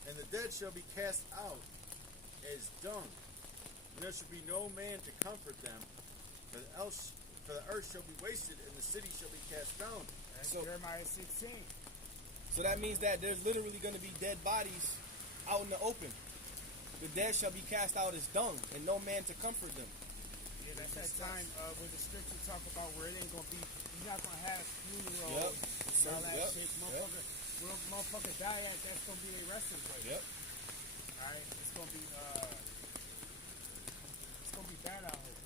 And the dead shall be cast out as dung, and there shall be no man to comfort them. For the earth shall be wasted, and the city shall be cast down. That's So- Jeremiah 16. So that means that there's literally going to be dead bodies out in the open. The dead shall be cast out as dung, and no man to comfort them. Yeah, that's that time where the scripture talk about where it ain't gonna be. You're not gonna have funerals and all that Yep. shit. Yep. Where motherfucker die at, that's gonna be a resting place. Yep. Alright, it's gonna be bad out here.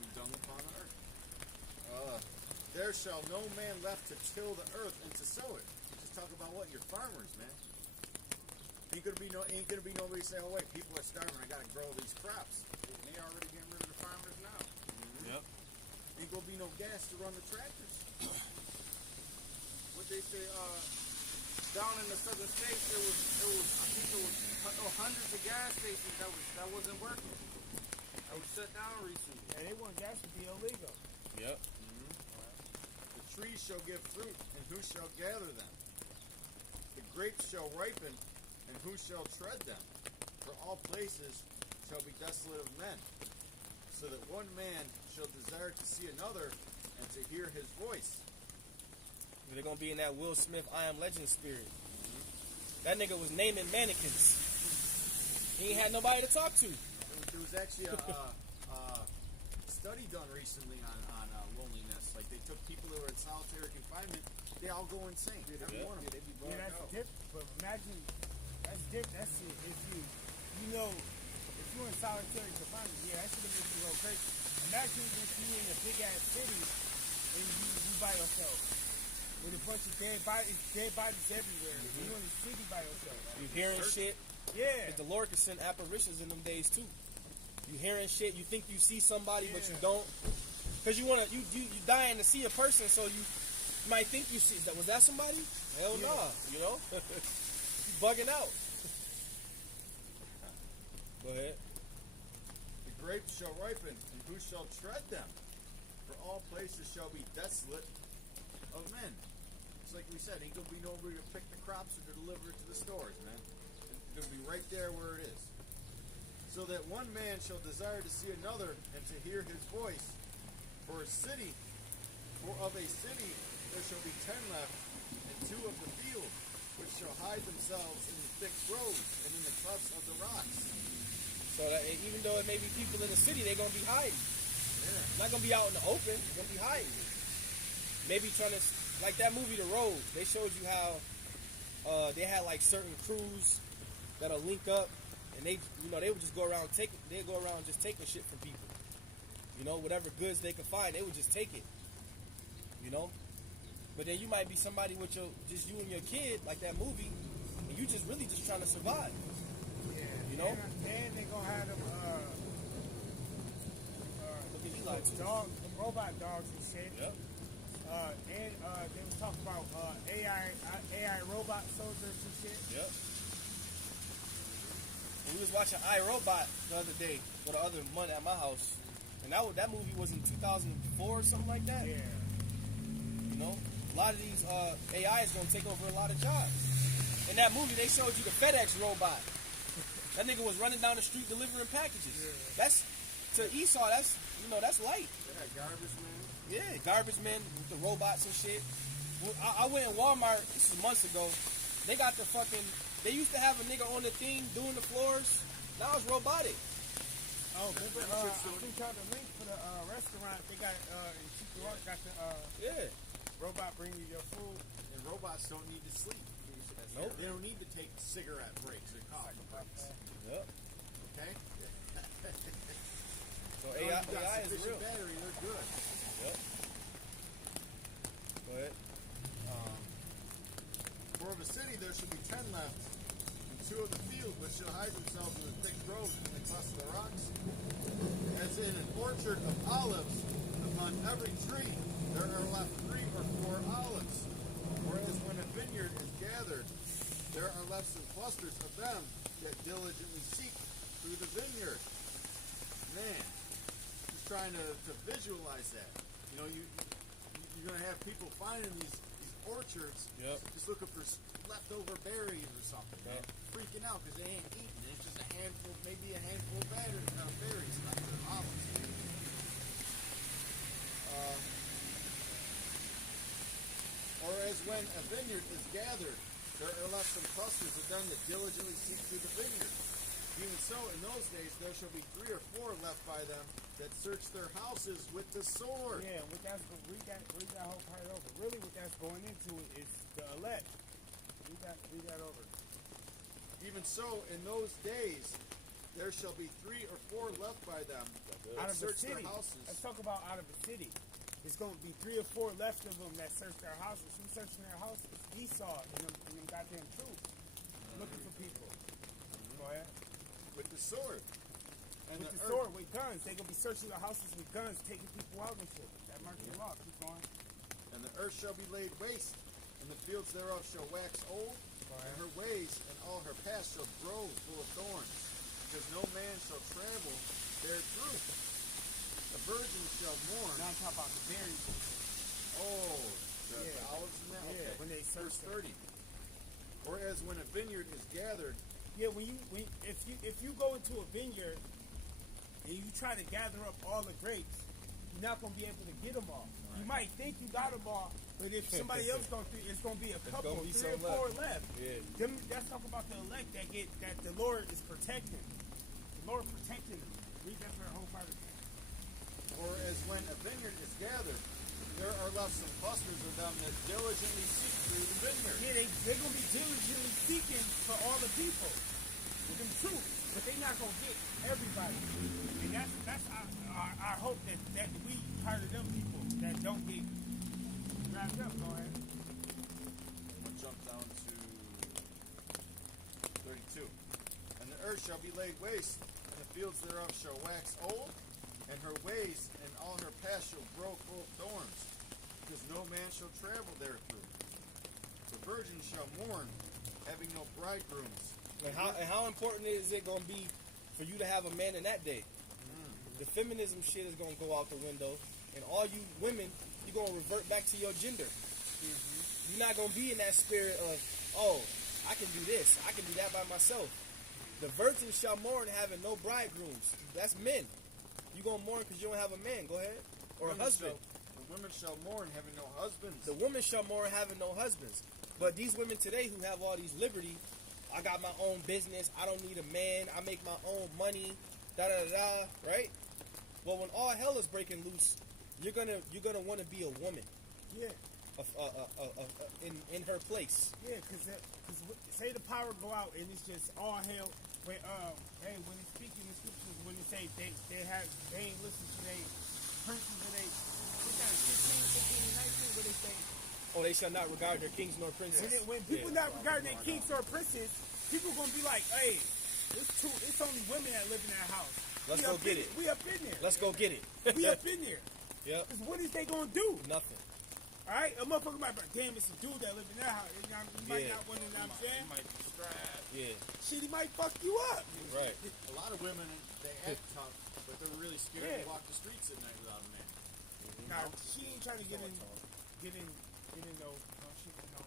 Be dung upon the earth. There shall no man left to till the earth and to sow it. Just talk about what? Your farmers, man. Ain't gonna be nobody saying, oh wait, people are starving, I gotta grow these crops. They already getting rid of the farmers now. Yep. Ain't gonna be no gas to run the tractors. What they say, down in the southern states, there was I think there was hundreds of gas stations that wasn't working. That was shut down recently. And they want gas to be illegal. Yep. The trees shall give fruit, and who shall gather them? The grapes shall ripen, and who shall tread them? For all places shall be desolate of men, so that one man shall desire to see another, and to hear his voice. They're going to be in that Will Smith I Am Legend spirit. That nigga was naming mannequins. He ain't had nobody to talk to. There was actually a study done recently on loneliness. Like they took people that were in solitary confinement, they all go insane. Every one of them. Yeah, that's different. But imagine that's different. That's it. If you you in solitary confinement, yeah, that should have made you go crazy. Imagine if you in a big ass city and you by yourself with a bunch of dead bodies everywhere. And you in the city by yourself. You hearing shit. Yeah. The Lord can send apparitions in them days too. You hearing shit. You think you see somebody, but you don't. Because you dying to see a person, so you might think you see. Was that somebody? Hell no. Nah, you know. You bugging out. Go ahead. The grapes shall ripen, and who shall tread them? For all places shall be desolate of men. It's like we said, ain't gonna be nobody to pick the crops or to deliver it to the stores, man. It's gonna be right there where it is. So that one man shall desire to see another and to hear his voice. For of a city there shall be 10 left, and 2 of the field, which shall hide themselves in the thick groves and in the clefts of the rocks. So that even though it may be people in the city, they're gonna be hiding. Yeah. Not gonna be out in the open. They're gonna be hiding. Maybe trying to, like that movie The Road. They showed you how they had like certain crews that'll link up, and they would just go around just taking shit from people. You know, whatever goods they could find, they would just take it. You know, but then you might be somebody with just you and your kid, like that movie, and you just really just trying to survive. Yeah. You know. And they gonna have them Look at Eli too. dogs, them robot dogs and shit. Yep. And they was talking about AI robot soldiers and shit. Yep. We was watching iRobot the other day, or the other month at my house, and that movie was in 2004 or something like that. Yeah. You know, a lot of these AI is gonna take over a lot of jobs. In that movie, they showed you the FedEx robot. That nigga was running down the street delivering packages. Yeah. That's to Esau. That's light. They had garbage man. Yeah, garbage men with the robots and shit. I went in Walmart, this is months ago. They got the fucking, they used to have a nigga on the thing doing the floors. Now it's robotic. Oh, remember, I think y'all the link for the restaurant. They got, in Chico Rock, got the Yeah. robot bring you your food. And robots don't need to sleep. Nope. They don't need to take cigarette breaks or coffee breaks. Yep. Okay? So As long as you got AI is sufficient real. battery, they're good. Yep. Go ahead. For of a city there should be 10 left, and 2 of the field which shall hide themselves in the thick groves and the clefts of the rocks. As in an orchard of olives, upon every tree there are left 3 or 4 olives. Whereas when a vineyard is gathered, there are left some clusters of them that diligently seek through the vineyard. Man, just trying to visualize that. You know, you're going to have people finding these orchards, Yep. just looking for leftover berries or something, man. Yep. Freaking out because they ain't eating. It's just a handful, maybe a handful of berries, not their olives. Or as when a vineyard is gathered, there are left some clusters of them that diligently seek through the vineyard. Even so, in those days there shall be 3 or 4 left by them that search their houses with the sword. Yeah, what that's read that whole part over. Really, what that's going into is the elect. Read that over. Even so, in those days there shall be 3 or 4 left by them that Out of the search their city. houses. Let's talk about out of the city. It's going to be 3 or 4 left of them that search their houses. Who's searching their houses? Esau and them goddamn troops. Looking for people. Go ahead. With the sword. And With the earth, sword, with guns. They're going to be searching the houses with guns, taking people out and shit. That martial law. Keep going. and the earth shall be laid waste, and the fields thereof shall wax old, and her ways and all her paths shall grow full of thorns, because no man shall travel therethrough. The virgin shall mourn. Now I'm talking about the berries. Oh, the Yeah. olives and that? Yeah, Okay. when they Verse search 30. Whereas when a vineyard is gathered, Yeah, if you go into a vineyard and you try to gather up all the grapes, you're not gonna be able to get them all. You might think you got them all, but if somebody else goes through, it's gonna be a couple, gonna be 3 some or 4 left. left. Yeah. That's talking about the elect that the Lord is protecting. The Lord protecting them. Read that for the whole part of it. or as when a vineyard is gathered, there are left some clusters of them that diligently seek through the vineyard. Yeah, they're gonna be diligently seeking for all the people with them troops. but they not gonna get everybody. And that's our hope that we part of them people that don't get wrapped up. Go ahead. I'm going to jump down to 32. And the earth shall be laid waste, and the fields thereof shall wax old, and her ways and all her paths shall grow full of thorns, because no man shall travel therethrough. The virgin shall mourn, having no bridegrooms. And how important is it going to be for you to have a man in that day? The feminism shit is going to go out the window, and all you women, you're going to revert back to your gender. You're not going to be in that spirit of, oh, I can do this, I can do that by myself. The virgin shall mourn having no bridegrooms. That's men. You're going to mourn because you don't have a man. Go ahead. Or a husband. The women shall mourn, having no husbands. The women shall mourn having no husbands. But these women today who have all these liberty, I got my own business, I don't need a man, I make my own money, da-da-da-da, right? Well, when all hell is breaking loose, you're gonna want to be a woman. Yeah. In her place. Yeah, because say the power go out and it's just all hell. When when it's speaking in scriptures, when it say they ain't listen to their princes and they 15, 16, and 19, what they say. Oh, they shall not regard their kings nor princes. When people not regarding their kings or princes, people gonna be like, hey, it's only women that live in that house. Let's go get it. We up in there. Let's go get it. We up in there. Yep. Because what is they gonna do? Nothing. All right, a motherfucker might be like, damn, it's a dude that live in that house. You might not want to, you know what I'm saying? He might be strapped. Yeah. Shit, he might fuck you up. Right. A lot of women, they act tough, but they're really scared to walk the streets at night without a man. Nah, she ain't trying to get in no shit, no,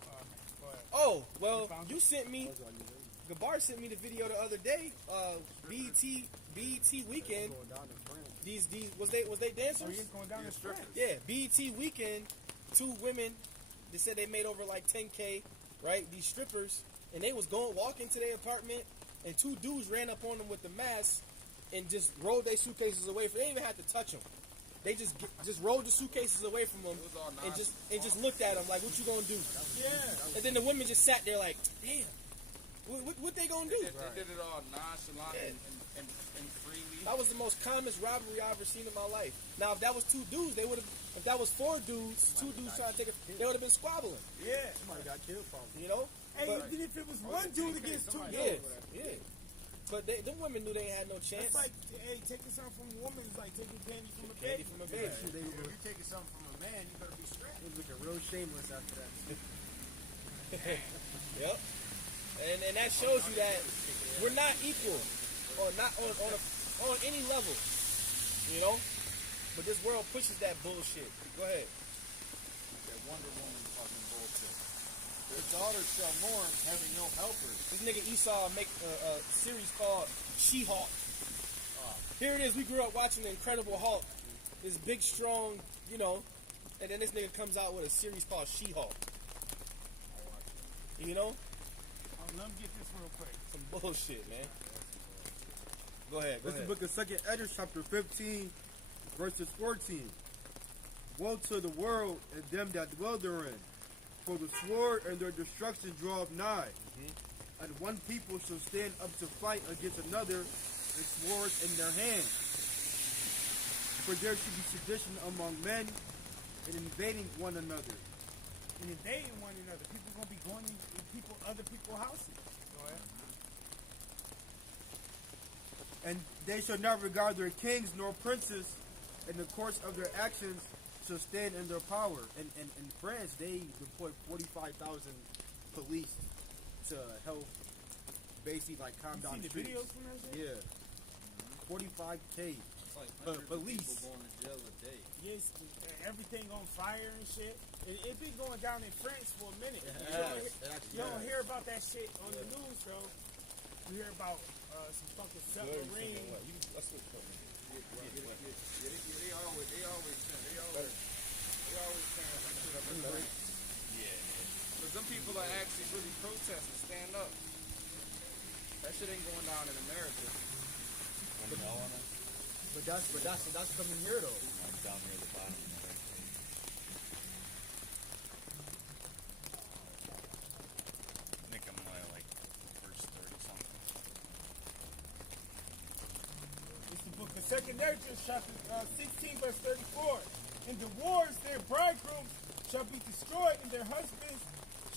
but. Oh, well, you sent me, Gabar sent me the video the other day, BET Weekend. These was they dancers? Oh, yeah, it's going down the street. Yeah, BET Weekend, 2 women, they said they made over like 10K, right? These strippers, and they was walking to their apartment, and 2 dudes ran up on them with the mask and just rolled their suitcases away from. They didn't even have to touch them. They just rolled the suitcases away from them and just looked at them like, "What you gonna do?" Yeah. And then the women just sat there like, "Damn, what they gonna do?" They did it all nonchalant and freely. That was the most calmest robbery I ever seen in my life. Now, if that was 2 dudes, they would have. If that was 4 dudes, 2 dudes trying to take it, they would have been squabbling. Yeah. Somebody got killed probably. You know? Hey, But- even if it was one dude against 2 yeah, dudes. yeah. But them women knew they ain't had no chance. It's like, hey, taking something from a woman is like taking candy from a Candy baby. from a baby. If you're taking something from a man, you better be strapped. It was looking real shameless after that. Yep. And that shows you that we're not equal, or not on any level. You know. But this world pushes that bullshit. Go ahead. That Wonder Woman fucking bullshit. Their daughters shall mourn, having no helpers. This nigga Esau make a series called She-Hulk. Here it is. We grew up watching the Incredible Hulk. This big, strong, you know, and then this nigga comes out with a series called She-Hulk. You know? Let me get this real quick. Some bullshit, man. Go ahead. This is the book of 2nd Ezra, chapter 15, verses 14. Woe to the world and them that dwell therein, for the sword and their destruction draweth nigh. And one people shall stand up to fight against another, and swords in their hands. For there should be sedition among men, and invading one another. And invading one another. People gonna be going in other people's houses. Go ahead. And they shall not regard their kings nor princes, in the course of their actions shall stand in their power. And in France, they deployed 45,000 police to help basically like calm You down seen the the streets. videos from that shit? Yeah. 45K. It's like hundreds police. of people going to jail a day. Yes, everything on fire and shit. It been going down in France for a minute. You don't hear about that shit on the news, bro. You hear about some fucking submarine. They always saying that shit up in the break. Because some people are actually really protesting, stand up. That shit ain't going down in America. But that's coming here though. Down near the bottom. I think I'm like verse 30 something. 2 Ezra chapter 16, verse 34. In the wars, their bridegrooms shall be destroyed, and their husbands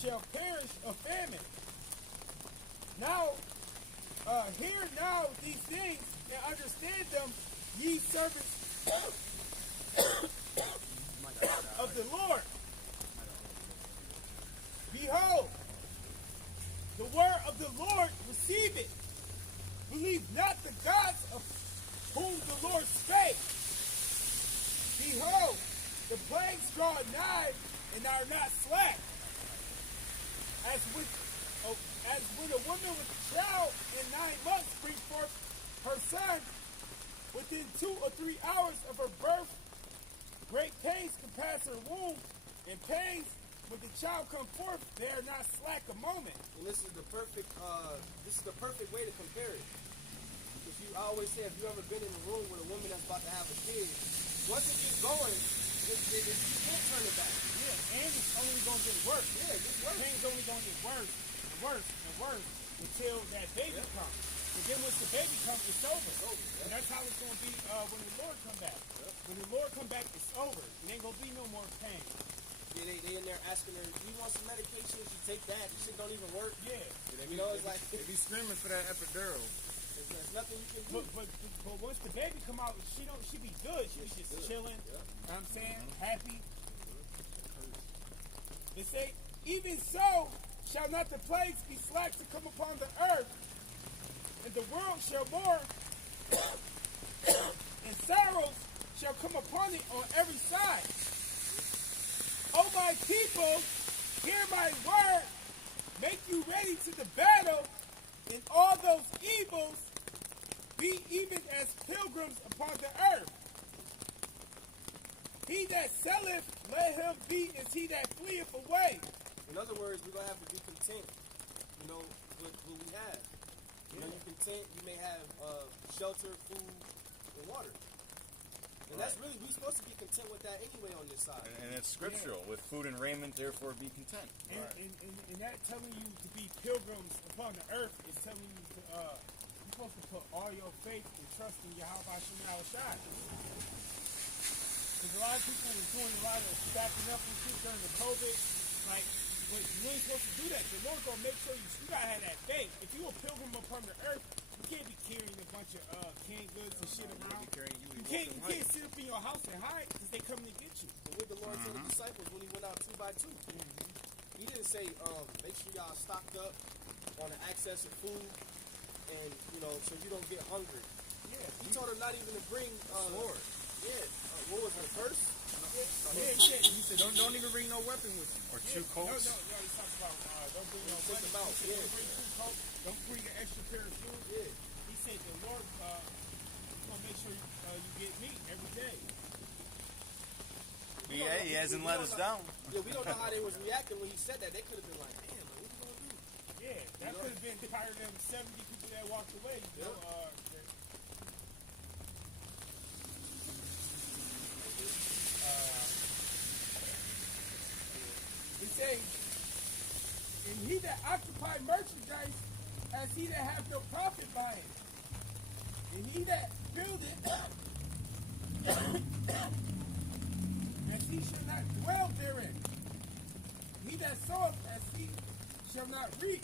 shall perish of famine. Now, hear now these things, and understand them, ye servants of the Lord. Behold, the word of the Lord, receive it. Believe not the gods of whom the Lord spake. Behold, the plagues draw nigh and are not slack. As when a woman with a child in 9 months brings forth her son, within 2 or 3 hours of her birth, great pains compass her womb, and pains when the child come forth, they are not slack a moment. And this is the perfect way to compare it. I always say, if you ever been in a room with a woman that's about to have a kid, once it gets going, you can't turn it back. Yeah, and it's only going to get worse. Yeah, it gets worse. Pain's only going to get worse and worse and worse until that baby comes. And then once the baby comes, it's over. And that's how it's going to be when the Lord come back. When the Lord come back, it's over. It ain't going to be no more pain. Yeah, they in there asking her, do you want some medication? She take that. This shit don't even work. Yeah. You know, it's like... They be screaming for that epidural. There's nothing you can do. But once the baby come out, she be good. She be just chilling. Yeah. You know what I'm saying? Happy. They say, even so shall not the plagues be slack to come upon the earth, and the world shall mourn, and sorrows shall come upon it on every side. O my people, hear my word, make you ready to the battle, and all those evils be even as pilgrims upon the earth. He that selleth, let him be as he that fleeth away. In other words, we're going to have to be content, with what we have. You're content, you may have shelter, food, and water. And that's really, we're supposed to be content with that anyway on this side. And it's scriptural. With food and raiment, therefore be content. And that telling you to be pilgrims upon the earth is telling you to, you're supposed to put all your faith and trust in Yahweh Shema Shai. Because a lot of people were doing a lot of stacking up and shit during the COVID. Like, but you ain't supposed to do that. The Lord's going to make sure you gotta have that faith. If you're a pilgrim upon the earth, you can't be carrying a bunch of canned goods and shit around. You can't sit up in your house and hide because they coming to get you. But what the Lord told the disciples when he went out 2 by 2, he didn't say, make sure y'all stocked up on the access of food and, so you don't get hungry. Yeah. He told them not even to bring Sword. Yeah. What was it, a purse? He said, don't even bring no weapon with you. Or 2 coats. No, he talks about don't bring no Think money. about, He said, don't bring 2 coats. Don't bring an extra pair of shoes. Yeah. He said the Lord is going to make sure you get meat every day. Yeah, he hasn't let us down. Yeah, we don't know how they was reacting when he said that. They could have been like, damn, what we gonna do? Yeah, that could have been part of them 70 people that walked away. He say, and he that occupy merchandise as he that hath no profit by it. And he that buildeth as he shall not dwell therein. He that soweth as he shall not reap.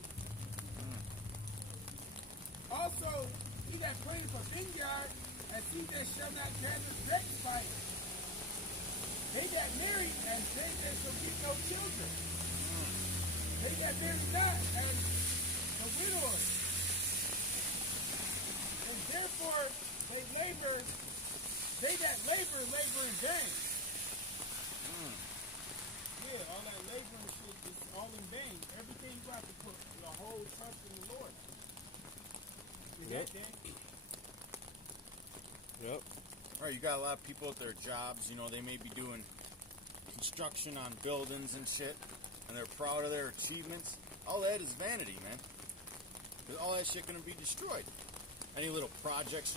Also, he that planteth a vineyard as he that shall not gather grapes by it. They that marry as they that shall get no children. They that marry not as the widowers. And therefore they that labor in vain. Yeah, all that laboring shit is all in vain. Everything you have to put your whole trust in the Lord. Yep. Yep. Right, you got a lot of people at their jobs, they may be doing construction on buildings and shit, and they're proud of their achievements. All that is vanity, man. Because all that shit gonna be destroyed. Any little projects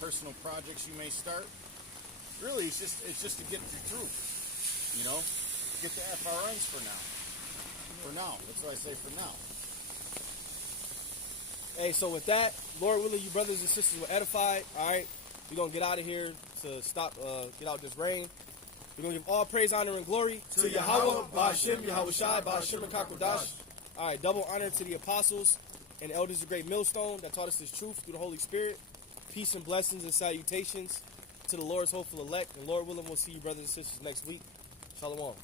personal projects you may start, really it's just to get you through. Get the FRNs for now. For now. That's what I say for now. Hey, so with that, Lord willing, you brothers and sisters were edified. All right. We're going to get out of here to stop, get out this rain. We're going to give all praise, honor, and glory to Yahweh, Ba'Hashem, Yahweh Shai, Ba'Hashem, and Kakodash. All right, double honor to the apostles and elders of the Great Millstone that taught us this truth through the Holy Spirit. Peace and blessings and salutations to the Lord's hopeful elect. And Lord willing, we'll see you brothers and sisters next week. Shalom.